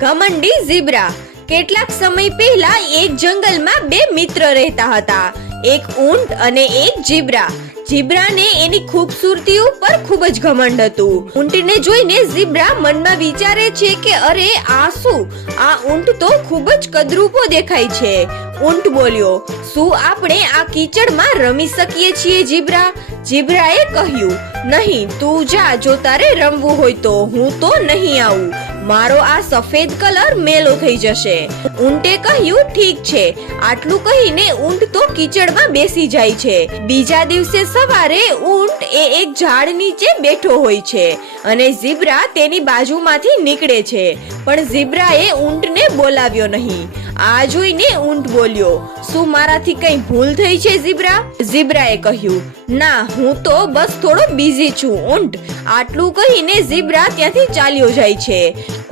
ઘમંડી zebra. કેટલાક સમય પહેલા એક જંગલમાં બે મિત્ર રહેતા હતા, એક ઊંટ અને એક ઝીબ્રા। ઝીબ્રાને એની ખૂબસૂરતી ઉપર ખૂબ જ ઘમંડ હતું। ઊંટને જોઈને ઝીબ્રા મનમાં વિચારે છે કે અરે આ શું, આ ઊંટ તો ખૂબ જ કદરૂપો દેખાય છે। ઊંટ બોલ્યો, શું આપણે આ કીચડમાં રમી શકીએ છીએ ઝીબ્રા? ઝીબ્રાએ કહ્યું, નહીં, તું જા, જો તારે રમવું હોય તો, હું તો નહીં આવું, મારો આ સફેદ કલર મેલો થઈ જશે। ઊંટે કહ્યું, ઠીક છે। આટલું કહીને ઊંટ તો કીચડમાં બેસી જાય છે। બીજા દિવસે સવારે ઊંટ એક ઝાડ નીચે બેઠો હોય છે અને ઝીબ્રા તેની બાજુમાંથી નીકળે છે, પણ ઝીબ્રાએ ઊંટને બોલાવ્યો નહીં। આ જોઈને ઊંટ બોલ્યો, શું મારાથી કઈ ભૂલ થઈ છે ઝીબ્રા? ઝીબ્રાએ કહ્યું, ના, હું તો બસ થોડો બિઝી છું ઊંટ। આટલું કહીને ઝીબ્રા ત્યાંથી ચાલ્યો જાય છે।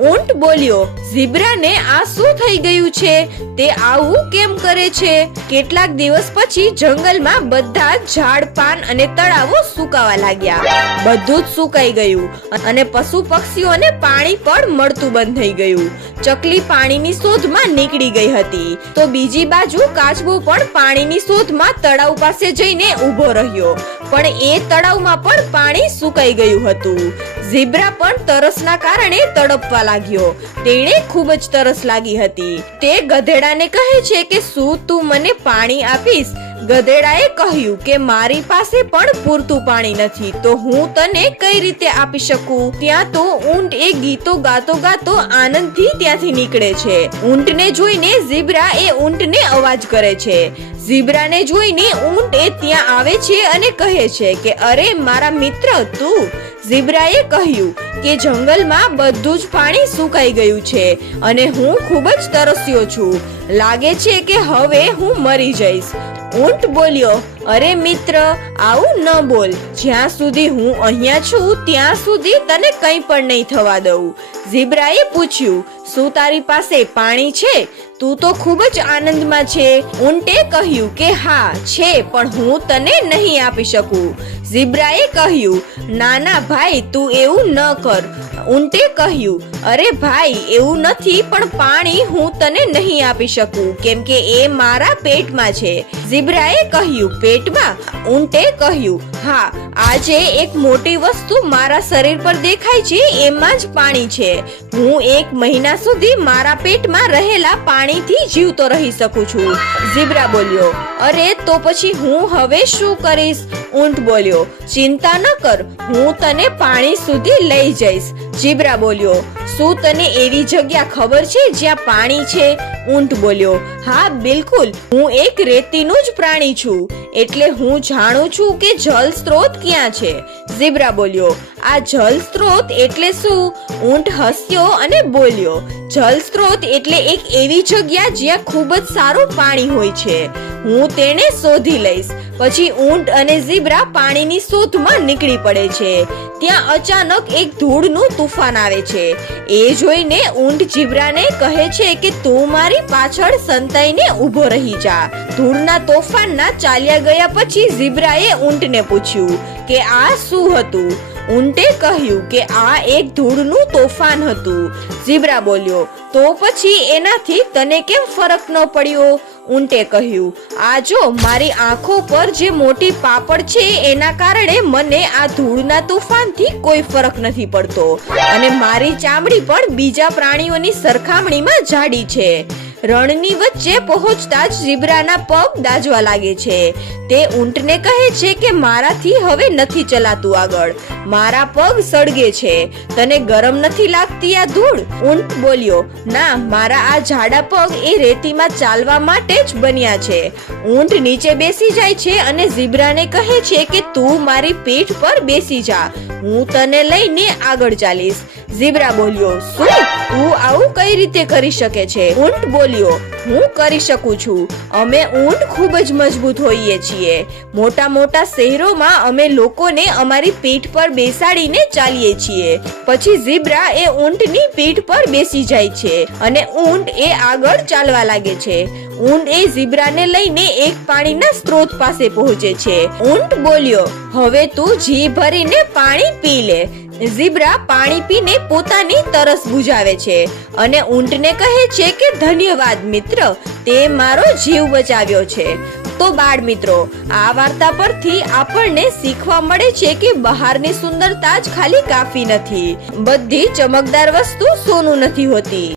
ઊંટ બોલ્યો, ઝીબ્રાને આ શું થઈ ગયું છે? તે આવું કેમ કરે છે? કેટલાક દિવસ પછી જંગલમાં બધા ઝાડ, પાન અને તળાવો સુકાવા લાગ્યા। બધું જ સુકાઈ ગયું અને પશુ પક્ષીઓને પાણી પણ મળતું બંધ થઈ ગયું। ચકલી પાણીની શોધમાં નીકળી ગઈ હતી તો બીજી બાજુ કાચબો પણ પાણીની શોધમાં તળાવ પાસે જઈને ઊભો રહ્યો, પણ એ તળાવમાં પણ પાણી સુકાઈ ગયું હતું। ઝીબ્રા પણ તરસના કારણે તડપવા લાગ્યો। તેણે ખૂબ જ તરસ લાગી હતી। તે ગધેડાને કહે છે કે શું તું મને પાણી આપીશ? ગધેડાએ કહ્યું કે મારી પાસે પણ પૂરતું પાણી નથી, તો હું તને કઈ રીતે આપી શકું? ત્યાં તો ઊંટ એ ગીતો ગાતો ગાતો આનંદથી ત્યાંથી નીકળે છે। ઊંટને જોઈને ઝીબ્રા એ ઊંટને અવાજ કરે છે। ઝીબ્રાને જોઈને ઊંટ એ ત્યાં આવે છે અને કહે છે કે અરે મારા મિત્ર તું। ઝીબ્રાએ કહ્યું કે જંગલમાં બધું જ પાણી સુકાઈ ગયું છે અને હું ખૂબ જ તરસ્યો છું, લાગે છે કે હવે હું મરી જઈશ। ઊંટ બોલ્યો, અરે મિત્ર, આવું ન બોલ, જ્યાં સુધી હું અહીંયા છું ત્યાં સુધી તને કંઈ પણ નહીં થવા દઉં। ઝીબ્રાએ પૂછ્યું, શું તારી પાસે પાણી છે? તું તો ખૂબ જ આનંદમાં છે। ઊંટે કહ્યું કે હા છે, પણ હું તને નહીં આપી શકું। ઝીબ્રાએ કહ્યું, ના ના ભાઈ, તું એવું ન કર। ઊંટે કહ્યું, અરે ભાઈ, એવું નથી, પણ પાણી હું તને નહીં આપી શકું કેમ કે એ મારા પેટમાં છે। ઝીબ્રાએ કહ્યું, પેટમાં? ઊંટે કહ્યું, હા, આજે એક મોટી વસ્તુ મારા શરીર પર દેખાય છે, એમાં જ પાણી છે। હું 1 મહિના સુધી મારા પેટમાં રહેલા પાણીથી જીવતો રહી શકું છું। ઝીબ્રા બોલ્યો, અરે તો પછી હું હવે શું કરીશ? ઊંટ બોલ્યો, ચિંતા ન કર, હું તને પાણી સુધી લઈ જઈશ। ઝીબ્રા બોલ્યો, શું તને એવી જગ્યા ખબર છે જ્યાં પાણી છે? ઊંટ બોલ્યો, હા બિલકુલ, હું એક રેતીનું જ પ્રાણી છું, એટલે હું જાણું છું કે જલ સ્ત્રોત ક્યાં છે। ઝીબ્રા બોલ્યો, આ જલ સ્ત્રોત એટલે શું? ઊંટ હસ્યો અને બોલ્યો, જલ સ્ત્રોત એટલે એક એવી જગ્યા જ્યાં ખૂબ જ સારું પાણી હોય છે, હું તેને શોધી લઈશ। પછી ઊંટ અને ઝીબ્રા પાણીની શોધમાં નીકળી પડે છે। ત્યાં અચાનક એક ધૂળનું તૂફાન આવે છે। એ જોઈને ઊંટ ઝીબ્રાને કહે છે કે તું મારી પાછળ સંતાઈને ઊભો રહી જા। ધૂળના તોફાનના ચાલ્યા ગયા પછી ઝીબ્રાએ ઊંટને પૂછ્યું કે આ શું હતું? ઊંટે કહ્યું કે આ એક ધૂળનું તોફાન હતું। ઝીબ્રા બોલ્યો, તો પછી એનાથી તને કેમ ફરક ન પડ્યો? ઊંટે કહ્યું, આ જો મારી આંખો પર જે મોટી પાપડ છે એના કારણે મને આ ધૂળના તોફાનથી કોઈ ફરક નથી પડતો અને મારી ચામડી પણ બીજા પ્રાણીઓની સરખામણીમાં જાડી છે। રણની વચ્ચે પહોંચતા જ ઝીબ્રાના પગ દાઝવા લાગે છે। તે ઊંટને કહે છે કે મારાથી હવે નથી ચલાતું આગળ, મારા પગ સળગે છે, તને ગરમ નથી લાગતી આ ધૂળ? ઊંટ બોલ્યો, ના, મારા આ જાડા પગ એ રેતીમાં ચાલવા માટે જ બન્યા છે। ઊંટ નીચે બેસી જાય છે અને ઝીબ્રાને કહે છે કે તું મારી પીઠ પર બેસી જા, હું તને લઈને આગળ ચાલીશ। ઝીબ્રા બોલ્યો, શું તું આવું કઈ રીતે કરી શકે છે? ઊંટ બોલ્યો, હું કરી શકું છું, અમે ઊંટ ખૂબ જ મજબૂત હોઈએ છીએ। મોટા મોટા શહેરોમાં અમે લોકોને અમારી પીઠ પર બેસાડીને ચાલીએ છીએ। પછી ઝીબ્રા એ ઊંટની પીઠ પર બેસી જાય છે અને ઊંટ એ આગળ ચાલવા લાગે છે। ઊંટ એ ઝીબ્રાને લઈને એક પાણીના સ્ત્રોત પાસે પહોંચે છે। ઊંટ બોલ્યો, હવે તું જી ભરીને પાણી પી લે। ઝીબ્રા પાણી પીને પોતાની તરસ બુઝાવે છે અને ઊંટને કહે છે કે ધન્યવાદ મિત્ર, તે મારો જીવ બચાવ્યો છે. તો બાળ મિત્રો, આ વાર્તા પરથી આપણને શીખવા મળે છે કે બહારની સુંદરતા જ ખાલી કાફી નથી. બધી ચમકદાર વસ્તુ સોનું નથી હોતી.